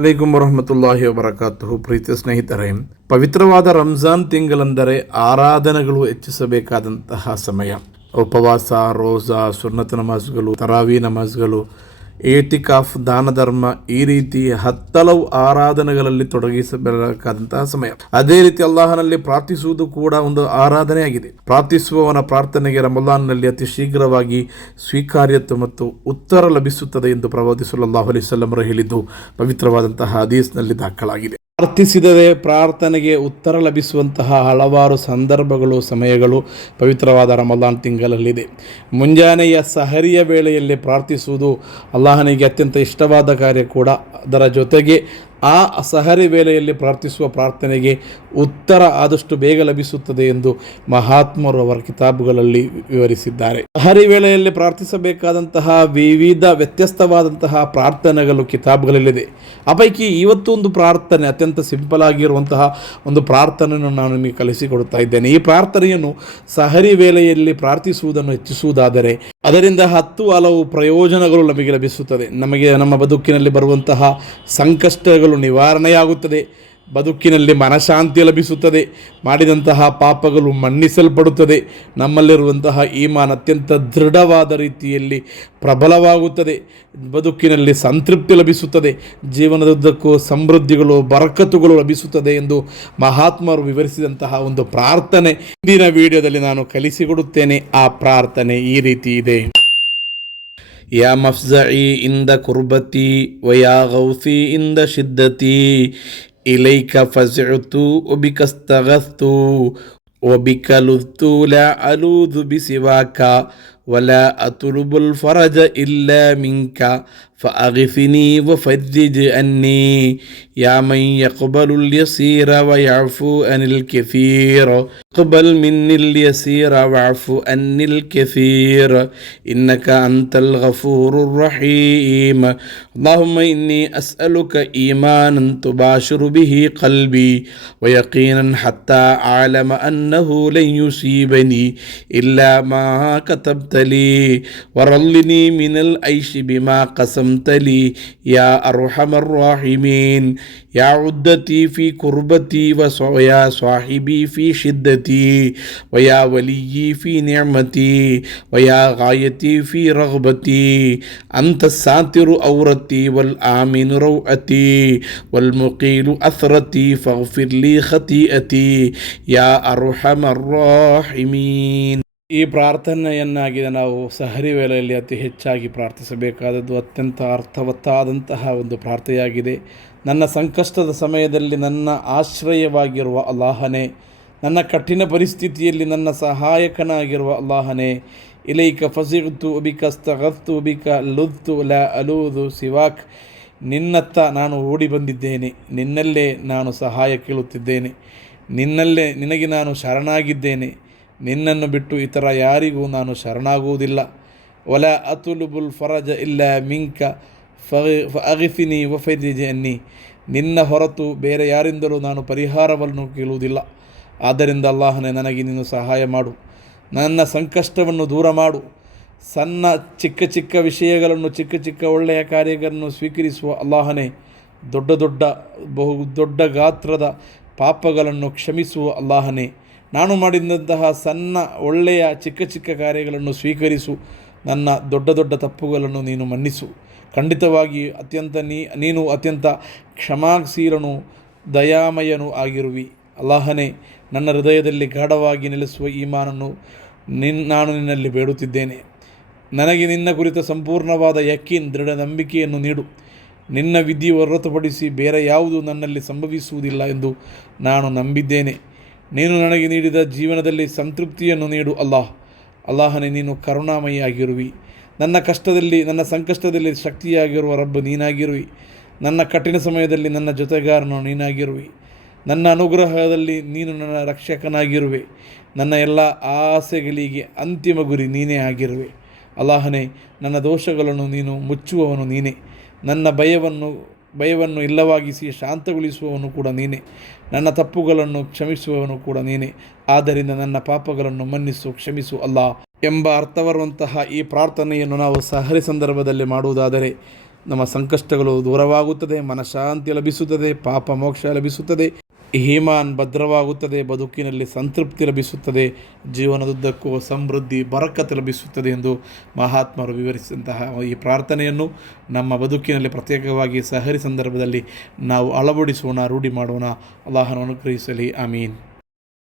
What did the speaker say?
ಅಲೈಕುಂ ವರಹಮತುಲ್ಲಾಹಿ ವಬರಕಾತುಹು. ಪ್ರೀತಿಯ ಸ್ನೇಹಿತರೆ, ಪವಿತ್ರವಾದ ರಂಜಾನ್ ತಿಂಗಳೆಂದರೆ ಆರಾಧನೆಗಳು ಹೆಚ್ಚಿಸಬೇಕಾದಂತಹ ಸಮಯ. ಉಪವಾಸ, ರೋಜಾ, ಸುನ್ನತ್ ನಮಾಜ್ಗಳು, ತರಾವಿ ನಮಾಜ್ಗಳು, ಏಟಿಕಾಫ್, ದಾನ ಧರ್ಮ, ಈ ರೀತಿ ಹತ್ತಲವು ಆರಾಧನೆಗಳಲ್ಲಿ ತೊಡಗಿಸಬೇಕಾದಂತಹ ಸಮಯ. ಅದೇ ರೀತಿ ಅಲ್ಲಾಹನಲ್ಲಿ ಪ್ರಾರ್ಥಿಸುವುದು ಕೂಡ ಒಂದು ಆರಾಧನೆಯಾಗಿದೆ. ಪ್ರಾರ್ಥಿಸುವವನ ಪ್ರಾರ್ಥನೆಗೆ ರಮಲಾನ್ನಲ್ಲಿ ಅತಿ ಶೀಘ್ರವಾಗಿ ಸ್ವೀಕಾರ್ಯತೆ ಮತ್ತು ಉತ್ತರ ಲಭಿಸುತ್ತದೆ ಎಂದು ಪ್ರವಾದಿ ಸಲ್ಲಲ್ಲಾಹು ಅಲೈಹಿ ವಸಲ್ಲಂ ಹೇಳಿದ್ದು ಪವಿತ್ರವಾದಂತಹ ಹದೀಸ್ನಲ್ಲಿ ದಾಖಲಾಗಿದೆ. ಪ್ರಾರ್ಥಿಸಿದರೆ ಪ್ರಾರ್ಥನೆಗೆ ಉತ್ತರ ಲಭಿಸುವಂತಹ ಹಲವಾರು ಸಂದರ್ಭಗಳು, ಸಮಯಗಳು ಪವಿತ್ರವಾದ ರಮಲಾನ್ ತಿಂಗಳಲ್ಲಿದೆ. ಮುಂಜಾನೆಯ ಸಹರಿಯ ವೇಳೆಯಲ್ಲಿ ಪ್ರಾರ್ಥಿಸುವುದು ಅಲ್ಲಾಹನಿಗೆ ಅತ್ಯಂತ ಇಷ್ಟವಾದ ಕಾರ್ಯ ಕೂಡ. ಅದರ ಜೊತೆಗೆ ಆ ಸಹರಿ ವೇಳೆಯಲ್ಲಿ ಪ್ರಾರ್ಥಿಸುವ ಪ್ರಾರ್ಥನೆಗೆ ಉತ್ತರ ಆದಷ್ಟು ಬೇಗ ಲಭಿಸುತ್ತದೆ ಎಂದು ಮಹಾತ್ಮರು ಅವರ ಕಿತಾಬುಗಳಲ್ಲಿ ವಿವರಿಸಿದ್ದಾರೆ. ಸಹರಿ ವೇಳೆಯಲ್ಲಿ ಪ್ರಾರ್ಥಿಸಬೇಕಾದಂತಹ ವಿವಿಧ ವ್ಯತ್ಯಸ್ತವಾದಂತಹ ಪ್ರಾರ್ಥನೆಗಳು ಕಿತಾಬುಗಳಲ್ಲಿದೆ. ಆ ಪೈಕಿ ಇವತ್ತು ಒಂದು ಪ್ರಾರ್ಥನೆ, ಅತ್ಯಂತ ಸಿಂಪಲ್ ಆಗಿರುವಂತಹ ಒಂದು ಪ್ರಾರ್ಥನೆಯನ್ನು ನಾನು ನಿಮಗೆ ಕಲಿಸಿಕೊಡ್ತಾ ಇದ್ದೇನೆ. ಈ ಪ್ರಾರ್ಥನೆಯನ್ನು ಸಹರಿ ವೇಳೆಯಲ್ಲಿ ಪ್ರಾರ್ಥಿಸುವುದನ್ನು ಹೆಚ್ಚಿಸುವುದಾದರೆ ಅದರಿಂದ ಹಲವು ಪ್ರಯೋಜನಗಳು ನಮಗೆ ಲಭಿಸುತ್ತದೆ. ನಮ್ಮ ಬದುಕಿನಲ್ಲಿ ಬರುವಂತಹ ಸಂಕಷ್ಟಗಳು ನಿವಾರಣೆಯಾಗುತ್ತದೆ, ಬದುಕಿನಲ್ಲಿ ಮನಶಾಂತಿ ಲಭಿಸುತ್ತದೆ, ಮಾಡಿದಂತಹ ಪಾಪಗಳು ಮನ್ನಿಸಲ್ಪಡುತ್ತದೆ, ನಮ್ಮಲ್ಲಿರುವಂತಹ ಈಮಾನ್ ಅತ್ಯಂತ ದೃಢವಾದ ರೀತಿಯಲ್ಲಿ ಪ್ರಬಲವಾಗುತ್ತದೆ, ಬದುಕಿನಲ್ಲಿ ಸಂತೃಪ್ತಿ ಲಭಿಸುತ್ತದೆ, ಜೀವನದುದ್ದಕ್ಕೂ ಸಮೃದ್ಧಿಗಳು, ಬರಕತ್ತುಗಳು ಲಭಿಸುತ್ತದೆ ಎಂದು ಮಹಾತ್ಮರು ವಿವರಿಸಿದಂತಹ ಒಂದು ಪ್ರಾರ್ಥನೆ ಇಂದಿನ ವಿಡಿಯೋದಲ್ಲಿ ನಾನು ಕಲಿಸಿಕೊಡುತ್ತೇನೆ. ಆ ಪ್ರಾರ್ಥನೆ ಈ ರೀತಿ ಇದೆ. ಯಾ ಮಫ್ಜಇ ಇಂದ ಕುರ್ಬತಿ ವಯಾ ಗೌಸಿ ಇಂದ ಶಿದ್ದತಿ ಇಲೈಕ ಫಜ್ಅತು ವಬಿಕ ಅಸ್ತಗಸ್ತು ವಬಿಕ ಲುಜ್ತು ಲಾ ಅಲೂಜು ಬಿಸಿವಾಕ ವಲಾ ಅತುಲುಬುಲ್ ಫರಜ ಇಲ್ಲಾ ಮಿಂಕ ಫಅಗ್ಫಿನಿ ವಫಜ್ಜಿಜ್ ಅನ್ನಿ ಯಾ ಮನ್ ಯಕ್ಬಲುಲ್ ಯಸೀರ ವಯಅಫು ಅನಿಲ್ ಕಸೀರ اقبل مني اليسير واعف عني الكثير إنك أنت الغفور الرحيم اللهم إني أسألك إيمانا تباشر به قلبي ويقينا حتى أعلم أنه لن يصيبني إلا ما كتبت لي ورلني من العيش بما قسمت لي يا أرحم الراحمين يا عدتي في كربتي ويا صاحبي في شدتي ويا وليي في نعمتي ويا غايتي في رغبتي أنت الساتر عورتي والآمن روعتي والمقيل أثرتي فاغفر لي خطيئتي يا أرحم الراحمين. ಈ ಪ್ರಾರ್ಥನೆಯನ್ನಾಗಿದೆ ನಾವು ಸಹರಿ ವೇಳೆಯಲ್ಲಿ ಅತಿ ಹೆಚ್ಚಾಗಿ ಪ್ರಾರ್ಥಿಸಬೇಕಾದದ್ದು. ಅತ್ಯಂತ ಅರ್ಥವತ್ತಾದಂತಹ ಒಂದು ಪ್ರಾರ್ಥನೆಯಾಗಿದೆ. ನನ್ನ ಸಂಕಷ್ಟದ ಸಮಯದಲ್ಲಿ ನನ್ನ ಆಶ್ರಯವಾಗಿರುವ ಅಲ್ಲಾಹನೇ, ನನ್ನ ಕಠಿಣ ಪರಿಸ್ಥಿತಿಯಲ್ಲಿ ನನ್ನ ಸಹಾಯಕನಾಗಿರುವ ಅಲ್ಲಾಹನೇ, ಇಲೈಕ ಫಜಿಗ್ತು ವಬಿಕ ಅಸ್ತಗಸ್ತು ವಬಿಕ ಲುಜ್ತು ಲಾ ಅಲೂಜು ಸಿವಾಕ್, ನಿನ್ನತ್ತ ನಾನು ಓಡಿ ಬಂದಿದ್ದೇನೆ, ನಿನ್ನಲ್ಲೇ ನಾನು ಸಹಾಯ ಕೇಳುತ್ತಿದ್ದೇನೆ, ನಿನಗೆ ನಾನು ಶರಣಾಗಿದ್ದೇನೆ, ನಿನ್ನನ್ನು ಬಿಟ್ಟು ಇತರ ಯಾರಿಗೂ ನಾನು ಶರಣಾಗುವುದಿಲ್ಲ. ವಲಾ ಅತುಲುಬುಲ್ ಫರಜ ಇಲ್ಲ ಮಿಂಕ ಫಅಗ್ಫಿನಿ ವಫಜ್ಜಿಜ್ ಅನ್ನಿ, ನಿನ್ನ ಹೊರತು ಬೇರೆ ಯಾರಿಂದಲೂ ನಾನು ಪರಿಹಾರವನ್ನು ಕೇಳುವುದಿಲ್ಲ. ಆದ್ದರಿಂದ ಅಲ್ಲಾಹನೇ, ನನಗೆ ನೀನು ಸಹಾಯ ಮಾಡು, ನನ್ನ ಸಂಕಷ್ಟವನ್ನು ದೂರ ಮಾಡು. ಸಣ್ಣ ಚಿಕ್ಕ ಚಿಕ್ಕ ವಿಷಯಗಳನ್ನು, ಚಿಕ್ಕ ಚಿಕ್ಕ ಒಳ್ಳೆಯ ಕಾರ್ಯಗಳನ್ನು ಸ್ವೀಕರಿಸುವ ಅಲ್ಲಾಹನೇ, ಬಹು ದೊಡ್ಡ ಗಾತ್ರದ ಪಾಪಗಳನ್ನು ಕ್ಷಮಿಸುವ ಅಲ್ಲಾಹನೇ, ನಾನು ಮಾಡಿದಂತಹ ಸಣ್ಣ ಒಳ್ಳೆಯ ಚಿಕ್ಕ ಚಿಕ್ಕ ಕಾರ್ಯಗಳನ್ನು ಸ್ವೀಕರಿಸು, ನನ್ನ ದೊಡ್ಡ ತಪ್ಪುಗಳನ್ನು ನೀನು ಮನ್ನಿಸು. ಖಂಡಿತವಾಗಿ ನೀನು ಅತ್ಯಂತ ಕ್ಷಮಾಶೀಲನು, ದಯಾಮಯನೂ ಆಗಿರುವಿ. ಅಲ್ಲಾಹನೇ, ನನ್ನ ಹೃದಯದಲ್ಲಿ ಗಾಢವಾಗಿ ನೆಲೆಸುವ ಈಮಾನನ್ನು ನಾನು ನಿನ್ನಲ್ಲಿ ಬೇಡುತ್ತಿದ್ದೇನೆ. ನನಗೆ ನಿನ್ನ ಕುರಿತ ಸಂಪೂರ್ಣವಾದ ಯಕೀನ್, ದೃಢ ನಂಬಿಕೆಯನ್ನು ನೀಡು. ನಿನ್ನ ವಿಧಿಯು ಹೊರತುಪಡಿಸಿ ಬೇರೆ ಯಾವುದೂ ನನ್ನಲ್ಲಿ ಸಂಭವಿಸುವುದಿಲ್ಲ ಎಂದು ನಾನು ನಂಬಿದ್ದೇನೆ. ನೀನು ನನಗೆ ನೀಡಿದ ಜೀವನದಲ್ಲಿ ಸಂತೃಪ್ತಿಯನ್ನು ನೀಡು ಅಲ್ಲಾಹನೇ, ನೀನು ಕರುಣಾಮಯಿಯಾಗಿರುವಿ. ನನ್ನ ಸಂಕಷ್ಟದಲ್ಲಿ ಶಕ್ತಿಯಾಗಿರುವ ರಬ್ಬ ನೀನಾಗಿರುವಿ. ನನ್ನ ಕಠಿಣ ಸಮಯದಲ್ಲಿ ನನ್ನ ಜೊತೆಗಾರನು ನೀನಾಗಿರುವಿ. ನನ್ನ ಅನುಗ್ರಹದಲ್ಲಿ ನೀನು ನನ್ನ ರಕ್ಷಕನಾಗಿರುವೆ. ನನ್ನ ಎಲ್ಲ ಆಸೆಗಳಿಗೆ ಅಂತಿಮ ಗುರಿ ನೀನೇ ಆಗಿರುವೆ. ಅಲ್ಲಾಹನೇ, ನನ್ನ ದೋಷಗಳನ್ನು ನೀನು ಮುಚ್ಚುವವನು ನೀನೇ. ನನ್ನ ಭಯವನ್ನು ಇಲ್ಲವಾಗಿಸಿ ಶಾಂತಗೊಳಿಸುವವನು ಕೂಡ ನೀನೇ. ನನ್ನ ತಪ್ಪುಗಳನ್ನು ಕ್ಷಮಿಸುವವನು ಕೂಡ ನೀನೇ. ಆದ್ದರಿಂದ ನನ್ನ ಪಾಪಗಳನ್ನು ಮನ್ನಿಸು, ಕ್ಷಮಿಸು ಎಂಬ ಅರ್ಥವರುವಂತಹ ಈ ಪ್ರಾರ್ಥನೆಯನ್ನು ನಾವು ಸಹರಿ ಸಂದರ್ಭದಲ್ಲಿ ಮಾಡುವುದಾದರೆ ನಮ್ಮ ಸಂಕಷ್ಟಗಳು ದೂರವಾಗುತ್ತದೆ, ಮನಃಶಾಂತಿ ಲಭಿಸುತ್ತದೆ, ಪಾಪ ಮೋಕ್ಷ ಲಭಿಸುತ್ತದೆ, ಈಮಾನ್ ಭದ್ರವಾಗುತ್ತದೆ, ಬದುಕಿನಲ್ಲಿ ಸಂತೃಪ್ತಿ ಲಭಿಸುತ್ತದೆ, ಜೀವನದುದ್ದಕ್ಕೂ ಸಮೃದ್ಧಿ ಬರಕತ್ ಲಭಿಸುತ್ತದೆ ಎಂದು ಮಹಾತ್ಮರು ವಿವರಿಸಿದಂತಹ ಈ ಪ್ರಾರ್ಥನೆಯನ್ನು ನಮ್ಮ ಬದುಕಿನಲ್ಲಿ ಪ್ರತ್ಯೇಕವಾಗಿ ಸಹರಿ ಸಂದರ್ಭದಲ್ಲಿ ನಾವು ಅಳವಡಿಸೋಣ, ರೂಢಿ ಮಾಡೋಣ. ಅಲ್ಲಾಹನು ಅನುಗ್ರಹಿಸಲಿ. ಆಮೀನ್.